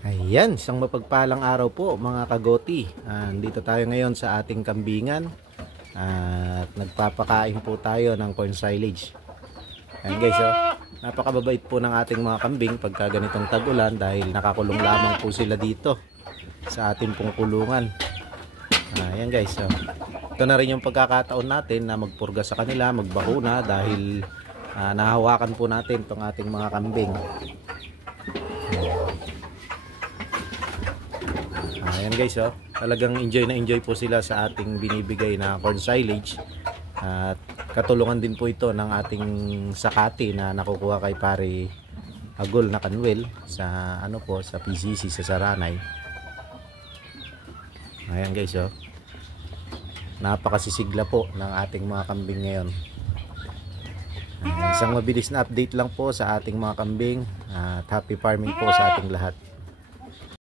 Ayan, isang mapagpalang araw po mga kagoti. Dito tayo ngayon sa ating kambingan at nagpapakain po tayo ng corn silage. Ayan guys, napakababait po ng ating mga kambing pagka ganitong tag-ulan dahil nakakulong lamang po sila dito sa ating pong kulungan. Ayan guys, ito na rin yung pagkakataon natin na magpurga sa kanila, magbakuna dahil nahawakan po natin itong ating mga kambing. Ayan guys, talagang enjoy na enjoy po sila sa ating binibigay na corn silage. At katulungan din po ito ng ating sakati na nakukuha kay pare Agol na Kanwel sa sa PCC sa Saranay. Ayan guys, napakasisigla po ng ating mga kambing ngayon. Isang mabilis na update lang po sa ating mga kambing at happy farming po sa ating lahat.